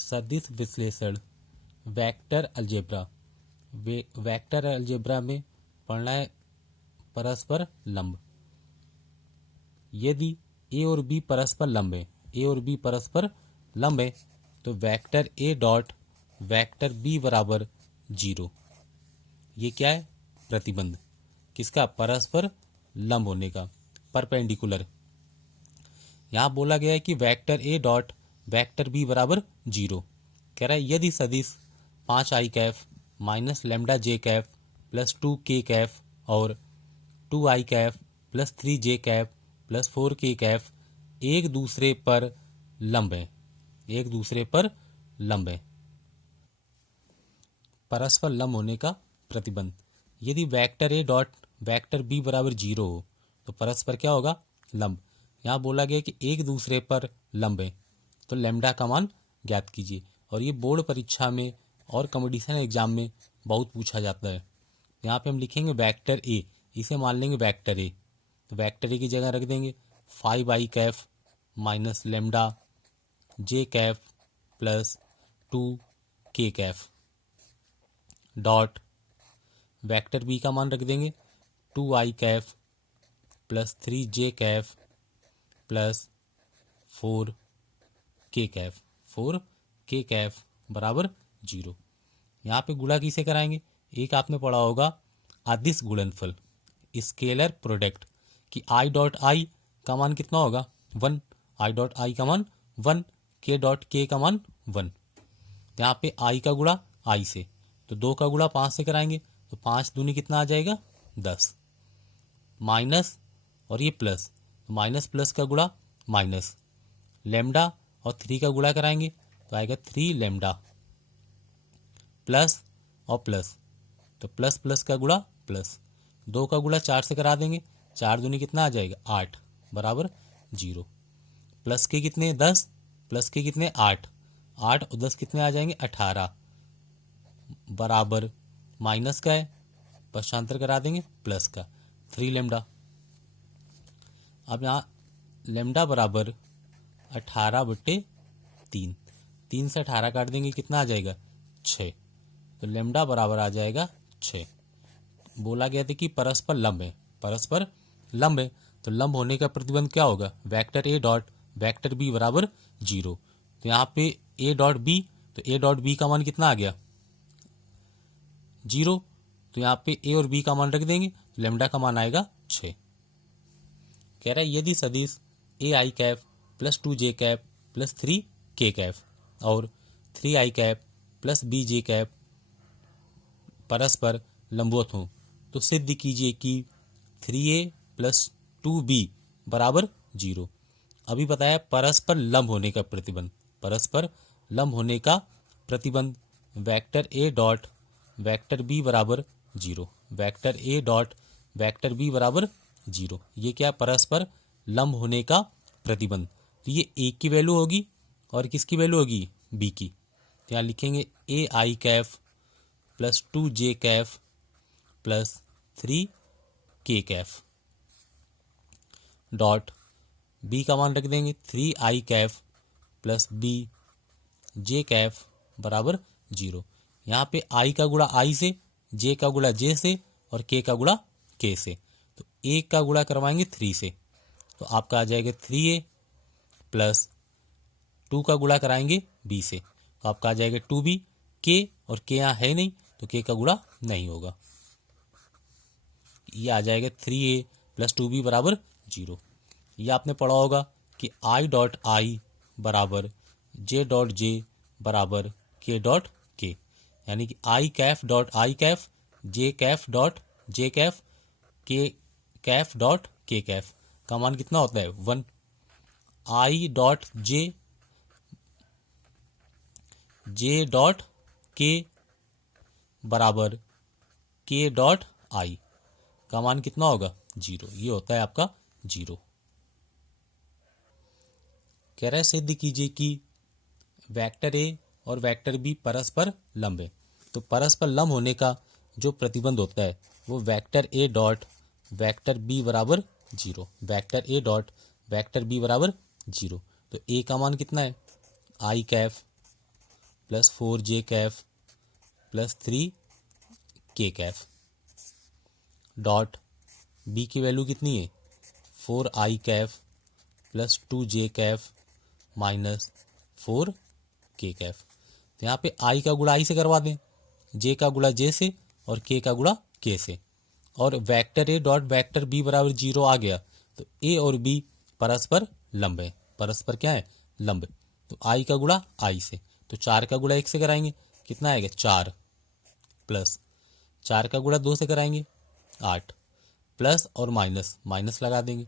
सदिश विश्लेषण, vector algebra. Vector algebra में पढ़ना है परस्पर लंब। यदि ए और बी परस्पर लंब है, ए और बी परस्पर लंब है, तो vector A dot vector B बराबर 0। ये क्या है? प्रतिबंध। किसका? परस्पर लंब होने का, परपेंडिकुलर। यहां बोला गया है कि vector A dot vector B बराबर 0। कह रहा है यदि सदिश 5i cap minus lambda J cap plus 2k cap और 2i cap plus 3j cap plus 4k cap एक दूसरे पर लंब है, एक दूसरे पर लंब है। परस्पर लंब होने का प्रतिबंध। यदि vector A dot vector B बराबर 0 हो तो परस्पर क्या होगा? लंब। यहाँ बोला गया कि एक दूसरे पर लंब है, तो लैम्डा का मान ज्ञात कीजिए। और ये बोर्ड परीक्षा में और कॉम्पिटिशन एग्जाम में बहुत पूछा जाता है। यहाँ पे हम लिखेंगे वेक्टर ए, इसे मान लेंगे वेक्टर ए, तो वेक्टर ए की जगह रख देंगे 5i cap minus lambda J cap plus 2k cap dot vector B का मान रख देंगे 2i cap plus 3j cap plus 4k cap, 4k cap बराबर 0। यहाँ पे गुणा किसे कराएंगे? एक आपने पढ़ा होगा अदिश गुणनफल, स्केलर प्रोडक्ट, कि i डॉट आई का मान कितना होगा? 1। i डॉट आई का मान 1, k डॉट के का मान 1। यहाँ पे i का गुणा i से, तो 2 का गुणा 5 से कराएंगे, तो 5 दूनी कितना आ जाएगा? 10। माइनस और ये प्लस, तो माइनस प्लस का गुणा माइनस, लेमडा और 3 का गुणा कराएंगे तो आएगा 3 लेमडा प्लस और प्लस, तो प्लस प्लस का गुणा प्लस, 2 का गुणा 4 से करा देंगे, 4 दूनी कितना आ जाएगा? 8 बराबर 0। प्लस के कितने? 10, प्लस के कितने? 8, 8 और 10 कितने आ जाएंगे? 18 बराबर माइनस का है, पक्षांतर करा देंगे प्लस का 3 लेमडा। अब यहाँ लेमडा बराबर 18/3, 3 से 18 काट देंगे, कितना आ जाएगा? 6, तो लेमडा बराबर आ जाएगा 6। बोला गया था कि परस्पर लंब है, परस्पर लंब है, तो लंब होने का प्रतिबंध क्या होगा? Vector A dot vector B बराबर 0। तो यहाँ पे ए डॉट बी, तो ए डॉट बी का मान कितना आ गया? 0। तो यहाँ पे ए और बी का मान रख देंगे, तो लेमडा का मान आएगा 6। कह रहा है यदि सदिश A I cap plus 2j cap plus 3k cap और 3i Kaif plus bj Kaif परस्पर लंबवत हों तो सिद्ध कीजिए कि 3a प्लस 2b बराबर 0। अभी बताया परस्पर लंब होने का प्रतिबंध, परस्पर लंब होने का प्रतिबंध vector A dot vector B बराबर 0, vector A dot vector B बराबर 0। ये क्या? परस्पर लंब होने का प्रतिबंध। तो ये ए की वैल्यू होगी और किसकी वैल्यू होगी? बी की। तो यहाँ लिखेंगे A I cap plus 2j cap plus 3k cap dot B का मान रख देंगे 3i Kaif plus bj Kaif बराबर 0। यहाँ पे i का गुणा i से, j का गुणा j से और k का गुणा k से, तो a का गुणा करवाएंगे 3 से, तो आपका आ जाएगा 3a प्लस 2 का गुणा कराएंगे b से, तो आपका आ जाएगा 2b। k और k यहाँ है नहीं, तो k का गुणा नहीं होगा, ये आ जाएगा 3a प्लस 2b बराबर 0। ये आपने पढ़ा होगा कि i डॉट आई बराबर j डॉट j बराबर k डॉट k, यानी कि i Kaif dot I Kaif j Kaif dot j Kaif k Kaif dot k Kaif का मान कितना होता है? 1। i dot j dot k बराबर k डॉट i का मान कितना होगा? 0। ये होता है आपका 0। कह रहा है सिद्ध कीजिए कि वेक्टर ए और वेक्टर बी परस्पर लंब है। तो परस्पर लंब होने का जो प्रतिबंध होता है वो vector A dot vector B बराबर 0, vector A dot vector B बराबर 0। तो ए का मान कितना है? I cap plus 4j cap plus 3k cap dot B की वैल्यू कितनी है 4i cap plus 2j cap minus 4k cap. तो यहाँ पे i का गुणा i से करवा दें, j का गुणा j से और k का गुणा k से। और vector A dot vector B बराबर 0 आ गया तो ए और बी परस्पर लंब है। परस्पर क्या है? लंब। तो i का गुणा i से, तो 4 का गुणा 1 से कराएंगे, कितना आएगा 4 प्लस 4 का गुणा 2 से कराएंगे 8 प्लस और माइनस माइनस लगा देंगे।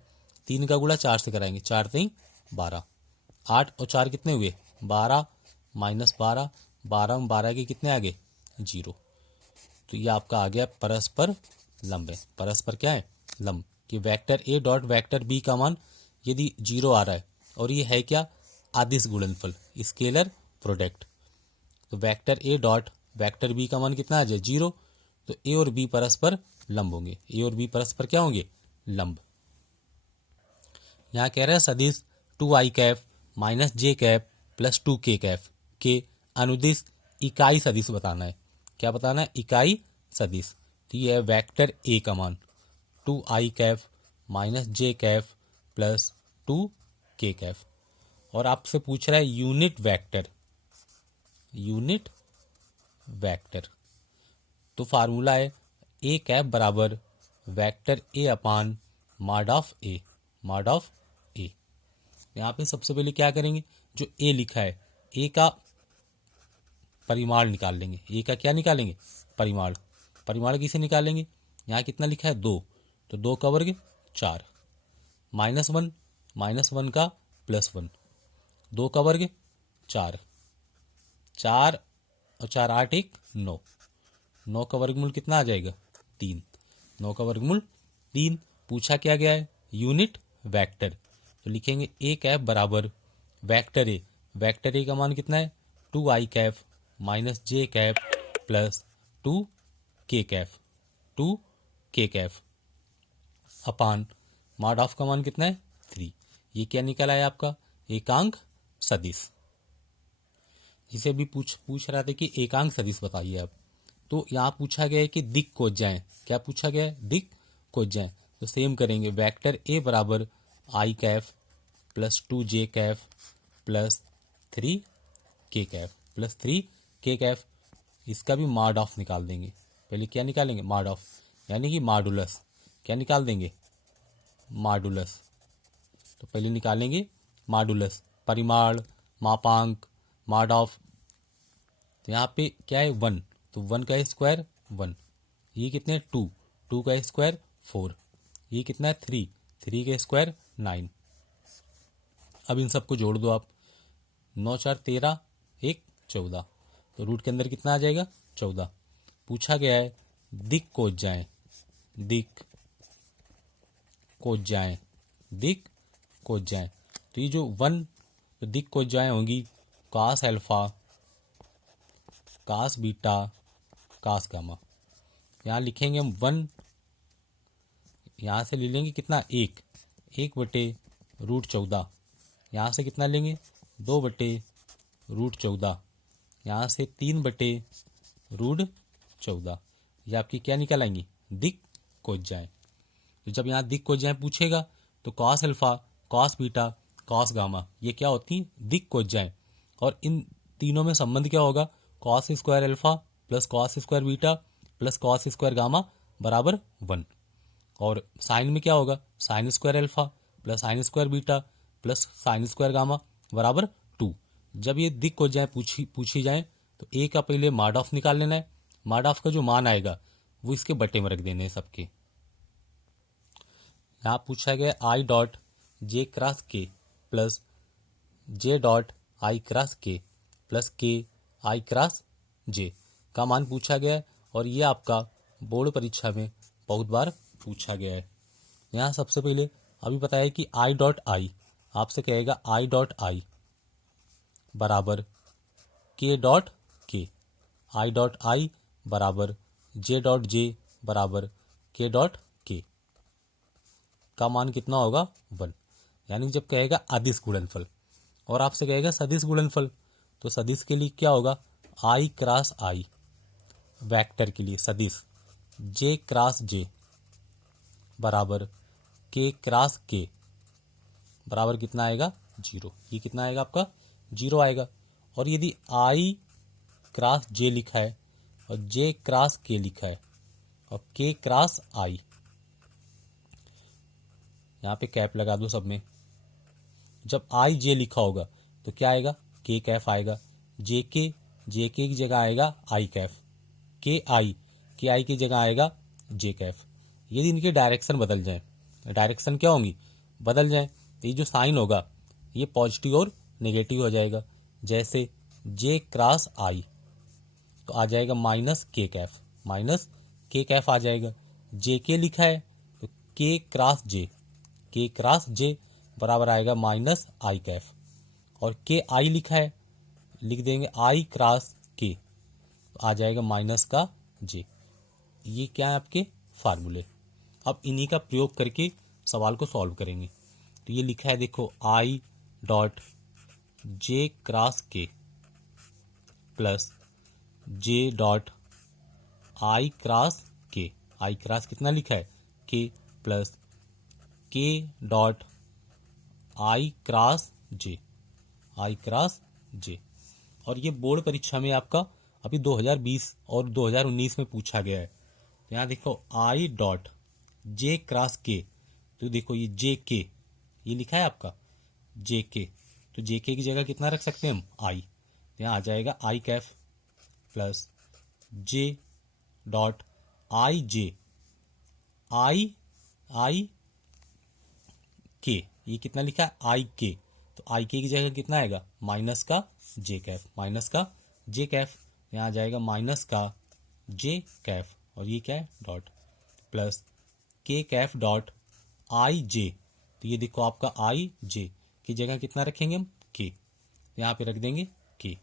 3 का गुणा 4 से कराएंगे, 4 3 12, 8 और 4 कितने हुए 12 माइनस 12, 12 में 12 के कितने आ गए 0। तो ये आपका आ गया परस्पर लंब है। परस्पर क्या है? लंब। कि vector A dot vector B का मान यदि 0 आ रहा है और ये है क्या? अदिश गुणनफल, स्केलर प्रोडक्ट। तो vector A dot vector B का मान कितना आ जाए 0, तो ए और बी परस्पर लंब होंगे। ए और बी परस्पर क्या होंगे? लंब। यहाँ कह रहा है सदिश 2i cap minus j cap plus 2k Kaif के अनुदिश इकाई सदिश बताना है। क्या बताना है? इकाई सदिश। तो ये है वेक्टर ए का मान 2i cap minus j cap plus 2k cap. और आपसे पूछ रहा है यूनिट वेक्टर। यूनिट वेक्टर तो फार्मूला है ए कैफ बराबर vector A upon mod of A. Mod of A. यहाँ पे सबसे पहले क्या करेंगे? जो ए लिखा है ए का परिमाण निकाल लेंगे। ए का क्या निकालेंगे? परिमाण। परिमाण किसे निकालेंगे? यहाँ कितना लिखा है 2, तो 2 का वर्ग 4 -1 का +1, 2 का वर्ग 4, 4 और 4 8 1 9, 9 का वर्गमूल कितना आ जाएगा 3, 9 का वर्गमूल 3। पूछा क्या गया है? Unit vector. तो लिखेंगे ए कैफ बराबर वेक्टर ए। वेक्टर ए का मान कितना है 2i cap minus j cap plus 2k Kaif 2k Kaif upon mod of का मान कितना है 3। ये क्या निकला है आपका? एकांक सदिश। इसे भी पूछ रहा था कि एकांक सदिश बताइए आप। तो यहाँ पूछा गया है कि दिक् कोज्जाएं। क्या पूछा गया है? दिक् कोज्जाएं। तो सेम करेंगे, वेक्टर ए बराबर i Kaif plus 2j cap plus 3k Kaif plus 3k Kaif. इसका भी मॉड ऑफ निकाल देंगे। पहले क्या निकालेंगे? मॉड ऑफ, यानी कि मॉडुलस। क्या निकाल देंगे? मॉडुलस। तो पहले निकालेंगे मॉडुलस, परिमाण, मापांक, मॉड ऑफ। तो यहाँ पे क्या है 1, तो 1 का स्क्वायर 1, ये कितने 2, 2 का स्क्वायर 4, ये कितना है 3, 3 का स्क्वायर 9। अब इन सबको जोड़ दो आप, 9 4 13 1 14, तो रूट के अंदर कितना आ जाएगा 14। पूछा गया है दिक् कोज्जाएं। दिक् कोज्जाएं, दिक् कोज्जाएं। तो ये जो 1 तो दिक् कोज्जाएं होंगी कास अल्फा, कास बीटा, कास गामा। यहाँ लिखेंगे हम 1, यहाँ से ले लेंगे कितना 1 बटे रूट 14। यहाँ से कितना लेंगे 2 बटे रूट 14। यहाँ से 3 बटे रूट 14। ये आपकी क्या निकल आएंगी? दिक् कोज्जाएं। तो जब यहाँ दिक् कोज्जाएं पूछेगा तो cos alpha, cos beta, cos gamma ये क्या होती हैं? दिक् कोज्जाएं। और इन तीनों में संबंध क्या होगा? Cos square alpha plus cos square beta plus cos square gamma बराबर 1। और साइन में क्या होगा? Sine square alpha plus sine square beta plus sine square gamma बराबर 2। जब ये दिक् कोज्जाएं पूछी जाए तो ए का पहले मॉड ऑफ निकाल लेना है। मॉड ऑफ का जो मान आएगा वो इसके बटे में रख देने हैं सबके। यहाँ पूछा गया आई डॉट जे क्रॉस के प्लस जे डॉट आई क्रॉस के प्लस के आई क्रॉस जे का मान पूछा गया है। और ये आपका बोर्ड परीक्षा में बहुत बार पूछा गया है। यहाँ सबसे पहले अभी बताया कि आई डॉट आई, आपसे कहेगा आई डॉट आई बराबर के डॉट के, आई डॉट आई बराबर जे डॉट जे बराबर के डॉट के का मान कितना होगा 1। यानी जब कहेगा अदिश गुणनफल और आपसे कहेगा सदिश गुणनफल, तो सदिश के लिए क्या होगा? आई क्रॉस आई वेक्टर के लिए सदिश जे क्रॉस जे बराबर के क्रॉस के बराबर कितना आएगा 0। ये कितना आएगा आपका 0 आएगा। और यदि आई क्रॉस जे लिखा है और जे क्रॉस के लिखा है और के क्रॉस आई, यहाँ पे कैप लगा दो सब में। जब आई जे लिखा होगा तो क्या आएगा के कैफ आएगा, जे के की जगह आएगा आई कैफ, के आई की जगह आएगा जे कैफ। यदि इनके डायरेक्शन बदल जाए, डायरेक्शन क्या होंगी बदल जाए, तो ये जो साइन होगा ये पॉजिटिव और नेगेटिव हो जाएगा। जैसे जे क्रॉस आई तो आ जाएगा माइनस के कैफ आ जाएगा। जे के लिखा है तो के क्रॉस जे बराबर आएगा माइनस आई कैफ। और के आई लिखा है, लिख देंगे आई क्रॉस के तो आ जाएगा माइनस का जे। ये क्या है आपके फार्मूले। अब इन्हीं का प्रयोग करके सवाल को सॉल्व करेंगे। तो ये लिखा है देखो आई डॉट जे क्रॉस के प्लस जे डॉट आई क्रॉस के, आई क्रॉस कितना लिखा है के, प्लस के डॉट आई क्रॉस जे, और ये बोर्ड परीक्षा में आपका अभी 2020 और 2019 में पूछा गया है। तो यहाँ देखो आई डॉट जे क्रॉस के, तो देखो ये जे के ये लिखा है आपका जे के, तो जे के की जगह कितना रख सकते हैं हम आई, तो यहाँ आ जाएगा i cap plus j dot i j i k, ये कितना लिखा है आई के, तो आई के की जगह कितना आएगा माइनस का जे कैफ, यहाँ आ जाएगा माइनस का जे कैफ, और ये क्या है डॉट प्लस के कैफ डॉट आई जे, तो ये देखो आपका आई जे की जगह कितना रखेंगे हम के, यहाँ पे रख देंगे के।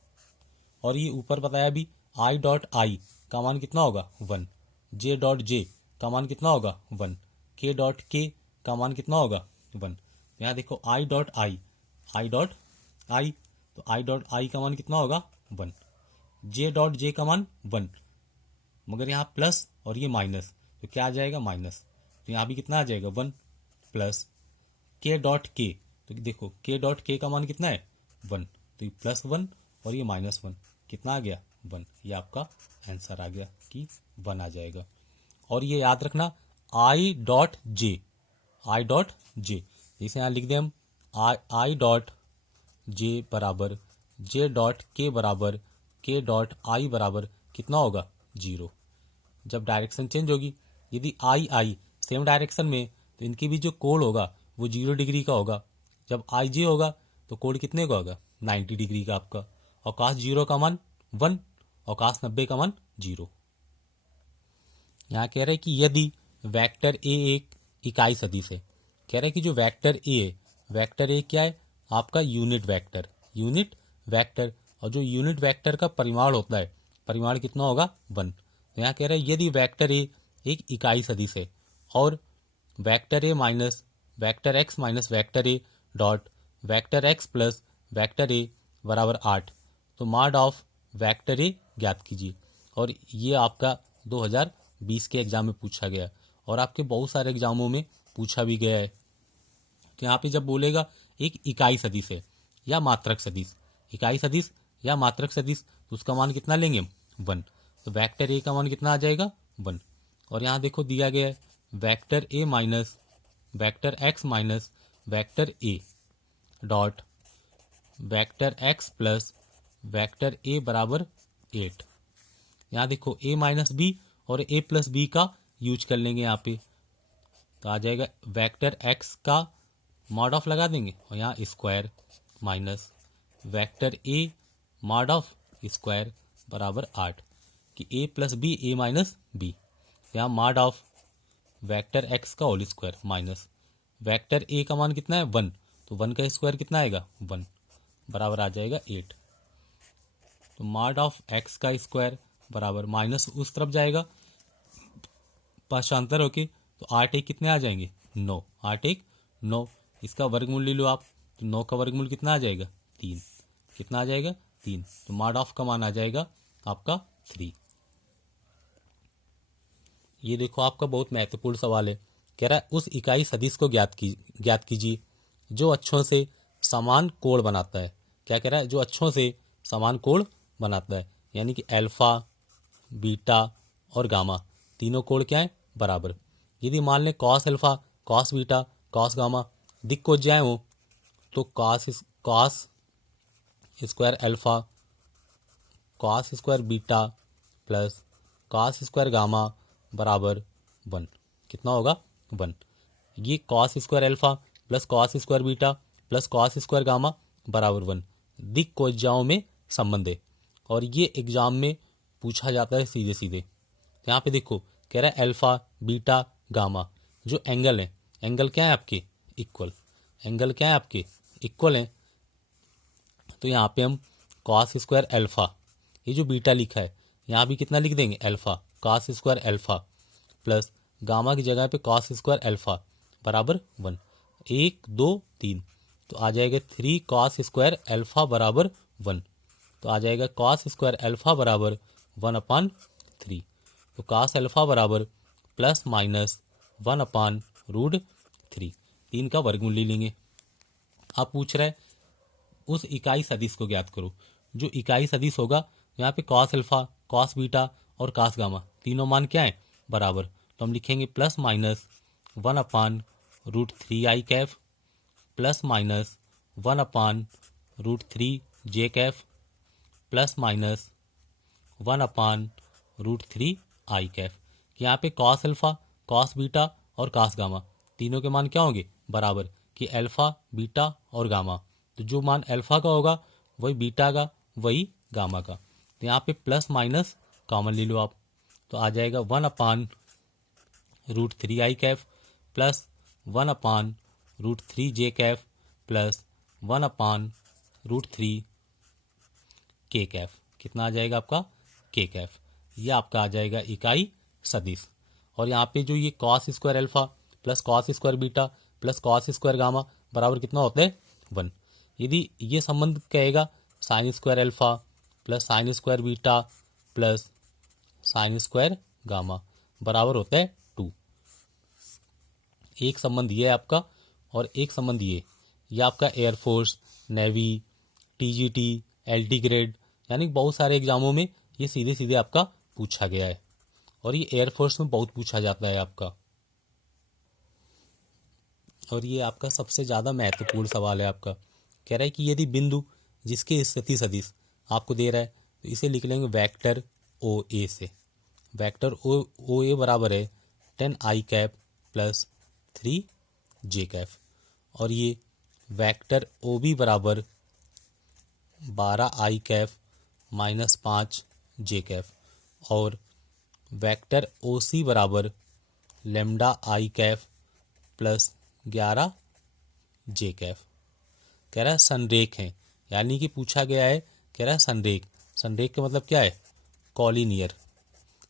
और ये ऊपर बताया भी आई डॉट आई का मान कितना होगा 1, जे डॉट जे का मान कितना होगा 1, के डॉट के का मान कितना होगा 1। यहाँ देखो आई डॉट आई तो आई डॉट आई का मान कितना होगा 1, जे डॉट जे का मान 1, मगर यहाँ प्लस और ये माइनस, तो क्या आ जाएगा माइनस, तो यहाँ भी कितना आ जाएगा 1 प्लस के डॉट के, तो देखो के डॉट के का मान कितना है 1, तो ये प्लस 1 और ये माइनस 1 कितना आ गया 1, ये आपका आंसर आ गया कि 1 आ जाएगा। और ये याद रखना आई डॉट जे जैसे यहाँ लिख दें हम आई डॉट जे बराबर जे डॉट के बराबर के डॉट आई बराबर कितना होगा 0। जब डायरेक्शन चेंज होगी, यदि आई सेम डायरेक्शन में, तो इनकी भी जो कोण होगा वो 0 डिग्री का होगा। जब आई जे होगा तो कोण कितने का होगा 90 डिग्री का आपका, और cos 0 का मान 1 और cos 90 का मान 0। यहाँ कह रहे हैं कि यदि वेक्टर ए एक इकाई सदिश है, कह रहे हैं कि जो वेक्टर ए है, वेक्टर ए क्या है आपका यूनिट वेक्टर, और जो यूनिट वेक्टर का परिमाण होता है, परिमाण कितना होगा 1। तो यहाँ कह रहे हैं यदि वेक्टर ए एक इकाई सदिश है और vector A minus vector x minus vector A dot vector x plus vector A बराबर 8, तो मॉड ऑफ वेक्टर ए ज्ञात कीजिए। और ये आपका 2020 के एग्जाम में पूछा गया और आपके बहुत सारे एग्जामों में पूछा भी गया है। तो यहाँ पे जब बोलेगा एक इकाई सदिश है या मात्रक सदिश, इकाई सदिश या मात्रक सदिश, तो उसका मान कितना लेंगे हम 1, तो वेक्टर ए का मान कितना आ जाएगा 1। और यहाँ देखो दिया गया है vector A minus vector x minus vector A dot vector x plus vector A बराबर 8। यहाँ देखो ए माइनस बी और ए प्लस बी का यूज कर लेंगे यहाँ पे, तो आ जाएगा वेक्टर एक्स का मॉड ऑफ लगा देंगे और यहाँ square minus vector A mod of square बराबर 8 कि ए प्लस बी ए माइनस बी, यहाँ मॉड ऑफ वेक्टर एक्स का whole square minus vector A का मान कितना है 1, तो 1 का स्क्वायर कितना आएगा 1 बराबर आ जाएगा 8। तो मॉड ऑफ एक्स का स्क्वायर बराबर माइनस उस तरफ जाएगा पाशांतर होके, तो 8 एक कितने आ जाएंगे 9, 8 एक 9, इसका वर्गमूल ले लो आप, तो 9 का वर्गमूल कितना आ जाएगा 3, कितना आ जाएगा 3, तो मॉड ऑफ का मान आ जाएगा आपका 3। ये देखो आपका बहुत महत्वपूर्ण सवाल है। कह रहा है उस इकाई सदिश को ज्ञात कीजिए जो अक्षों से समान कोण बनाता है। क्या कह रहा है? जो अक्षों से समान कोण बनाता है, यानी कि अल्फा, बीटा और गामा तीनों कोण क्या है? बराबर। यदि मान लें cos alpha, cos beta, cos gamma दिक्कोज्याएं हो तो cos square alpha, cos square beta plus cos square gamma बराबर 1। कितना होगा? 1। ये cos square alpha plus cos square beta plus cos square gamma बराबर 1 दिक्कोज्जाओं में संबंध है, और ये एग्जाम में पूछा जाता है सीधे सीधे। यहाँ पे देखो कह रहा है अल्फा, बीटा, गामा जो एंगल है, एंगल क्या है आपके? इक्वल। एंगल क्या है आपके? इक्वल है। तो यहाँ पे हम कॉस स्क्वायर अल्फा, ये जो बीटा लिखा है यहाँ भी कितना लिख देंगे? Alpha, cos square alpha plus gamma की जगह पे कॉस स्क्वायर अल्फा बराबर 1। 1 2 3 तो आ जाएगा 3 कॉस स्क्वायर अल्फा बराबर 1। तो आ जाएगा कॉस स्क्वायर अल्फा बराबर 1/3। तो कॉस अल्फा बराबर प्लस माइनस 1/√3। 3 का वर्गमूल ले लेंगे। आप पूछ रहे हैं उस इकाई सदिश को ज्ञात करो। जो इकाई सदिश होगा यहाँ पे कॉस अल्फा, कॉस बीटा और कॉस गामा तीनों मान क्या है? बराबर। तो हम लिखेंगे plus minus 1/√3 i Kaif plus minus 1/√3 j Kaif plus minus 1/√3 i Kaif. यहाँ पे कॉस अल्फा, कॉस बीटा और कॉस गामा तीनों के मान क्या होंगे? बराबर। कि अल्फा, बीटा और गामा, तो जो मान अल्फा का होगा वही बीटा का, वही गामा का। तो यहाँ पे प्लस माइनस कॉमन ले लो आप, तो आ जाएगा 1/√3 i Kaif plus 1/√3 j Kaif plus 1/√3 k Kaif. कितना आ जाएगा आपका? k कैफ। ये आपका आ जाएगा इकाई सदिश। और यहाँ पे जो ये cos square alpha plus cos square beta plus cos square gamma बराबर कितना होता है? 1। यदि ये संबंध कहेगा sine square alpha plus sine square beta plus sine square gamma बराबर होता है 2। एक संबंध ये है आपका और एक संबंध ये आपका air force, navy, TGT, LT grade यानी बहुत सारे एग्जामों में ये सीधे सीधे आपका पूछा गया है, और ये एयरफोर्स में बहुत पूछा जाता है आपका। और ये आपका सबसे ज़्यादा महत्वपूर्ण सवाल है आपका। कह रहा है कि यदि बिंदु जिसके स्थिति सदिश आपको दे रहा है तो इसे लिख लेंगे वेक्टर ओ ए से। वेक्टर ओ ए बराबर है 10i cap plus 3j cap, और ये वेक्टर ओ बी बराबर 12i cap minus 5j cap, और वेक्टर ओ सी बराबर lambda I cap plus 11j cap. कह रहा है संरेख है, यानी कि पूछा गया है, कह रहा है संरेख। संरेख का मतलब क्या है? कॉलिनियर,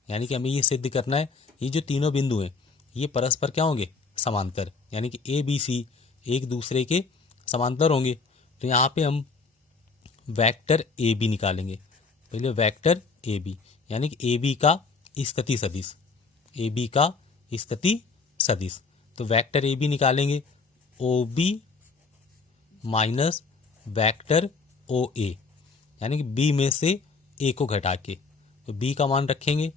यानी कि हमें ये सिद्ध करना है ये जो तीनों बिंदु हैं ये परस्पर क्या होंगे? समांतर, यानी कि ए बी सी एक दूसरे के समांतर होंगे। तो यहाँ पे हम वेक्टर ए बी निकालेंगे। पहले वेक्टर ए बी यानी कि ए बी का स्थिति सदिश, ए बी का स्थिति सदिश। तो वेक्टर ए बी निकालेंगे O B minus vector O A, यानी कि बी में से ए को घटा के। तो बी का मान रखेंगे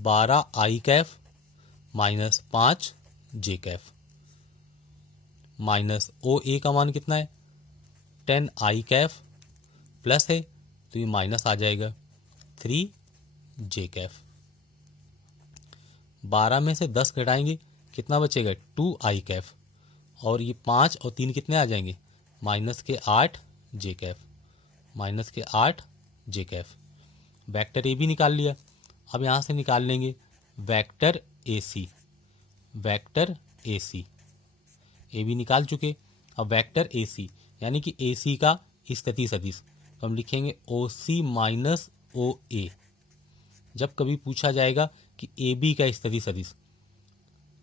12i cap minus 5j cap, minus O A का मान कितना है? 10i कैफ प्लस है तो ये माइनस आ जाएगा 3j कैफ। 12 में से 10 घटाएंगे कितना बचेगा? 2i कैफ, और ये 5 और 3 कितने आ जाएंगे? माइनस के 8j कैफ, माइनस के 8j Kaif. Vector A B निकाल लिया। अब यहाँ से निकाल लेंगे vector A C. Vector A C, A B निकाल चुके। अब वेक्टर ए सी यानी कि ए सी का स्थिति सदिश, तो हम लिखेंगे ओ सी माइनस ओ ए। जब कभी पूछा जाएगा कि ए बी का स्थिति सदिश,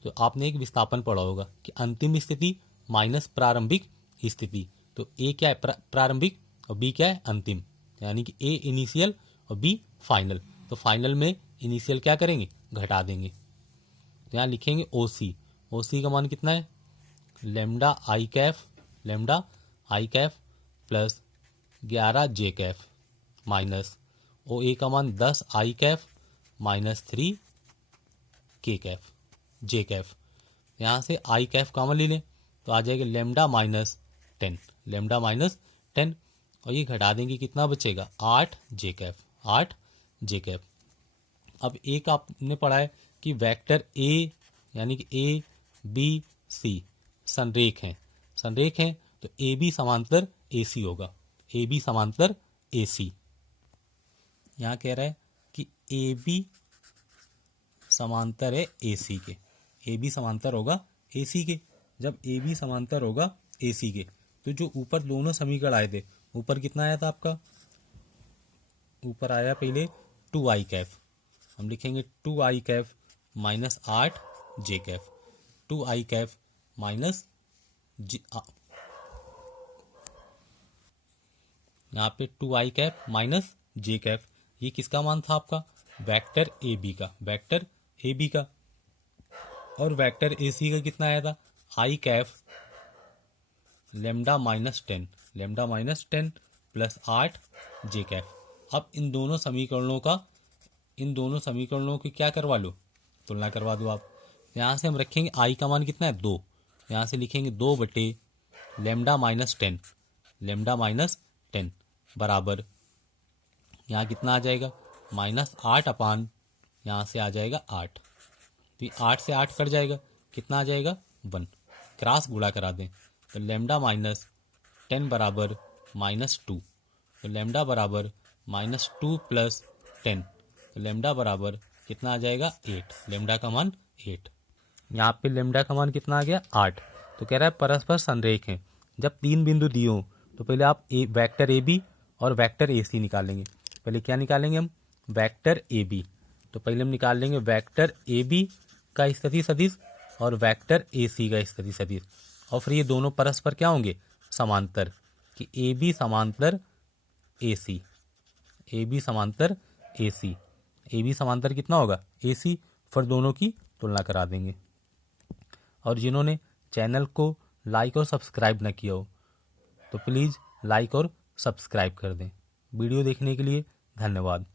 तो आपने एक विस्थापन पढ़ा होगा कि अंतिम स्थिति माइनस प्रारंभिक स्थिति। तो ए क्या है? प्रारंभिक, और बी क्या है? अंतिम। यानी कि ए इनिशियल और बी फाइनल। तो फाइनल में इनिशियल क्या करेंगे, घटा देंगे। तो यहाँ लिखेंगे ओ सी। ओ सी का मान कितना है, lambda i cap plus 11 j cap minus O A का मान 10 आई कैफ माइनस 3 के कैफ जे कैफ। यहाँ से आई कैफ कॉमन ले लें तो आ जाएगा लेमडा माइनस 10 और ये घटा देंगे, कितना बचेगा 8 जे कैफ। अब एक आपने पढ़ा है कि वेक्टर ए यानी कि ए बी सी संरेख हैं तो ए बी समांतर ए सी होगा, ए बी समांतर ए सी। यहाँ कह रहा है कि ए बी समांतर है ए सी के, ए बी समांतर होगा ए सी के। जब ए बी समांतर होगा ए सी के तो जो ऊपर दोनों समीकरण आए थे, ऊपर कितना आया था आपका, ऊपर आया पहले 2 आई कैफ, हम लिखेंगे 2 आई कैफ माइनस 8 जे कैफ, 2 आई कैफ माइनस यहाँ पे 2 आई कैफ माइनस जे कैफ। ये किसका मान था आपका, वेक्टर ए बी का। और वेक्टर ए सी का कितना आया था, आई कैफ लेमडा माइनस 10 प्लस 8 जे कैफ। अब इन दोनों समीकरणों की क्या करवा लो, तुलना करवा दो आप। यहाँ से हम रखेंगे आई का मान कितना है 2, यहाँ से लिखेंगे 2 बटे लेमडा माइनस 10 बराबर यहाँ कितना आ जाएगा -8 अपान यहाँ से आ जाएगा 8। तो 8 से 8 कट जाएगा, कितना आ जाएगा 1। क्रॉस गुणा करा दें तो लेमडा माइनस 10 बराबर -2, तो लेमडा बराबर -2 प्लस 10, तो लेमडा बराबर कितना आ जाएगा 8, लेमडा का मान 8। यहाँ पे लेमडा का मान कितना आ गया 8। तो कह रहा है परस्पर संरेख हैं। जब 3 बिंदु दिए हों तो पहले आप वेक्टर ए बी और वेक्टर ए सी निकालेंगे। पहले क्या निकालेंगे हम, वेक्टर ए बी। तो पहले हम निकाल लेंगे वेक्टर ए बी का स्थिति सदिश और वेक्टर ए सी का स्थिति सदिश, और फिर ये दोनों परस्पर क्या होंगे, समांतर, कि ए बी समांतर ए सी, ए बी समांतर ए सी, ए बी समांतर कितना होगा ए सी, फिर दोनों की तुलना करा देंगे। और जिन्होंने चैनल को लाइक और सब्सक्राइब न किया हो तो प्लीज़ लाइक और सब्सक्राइब कर दें। वीडियो देखने के लिए धन्यवाद।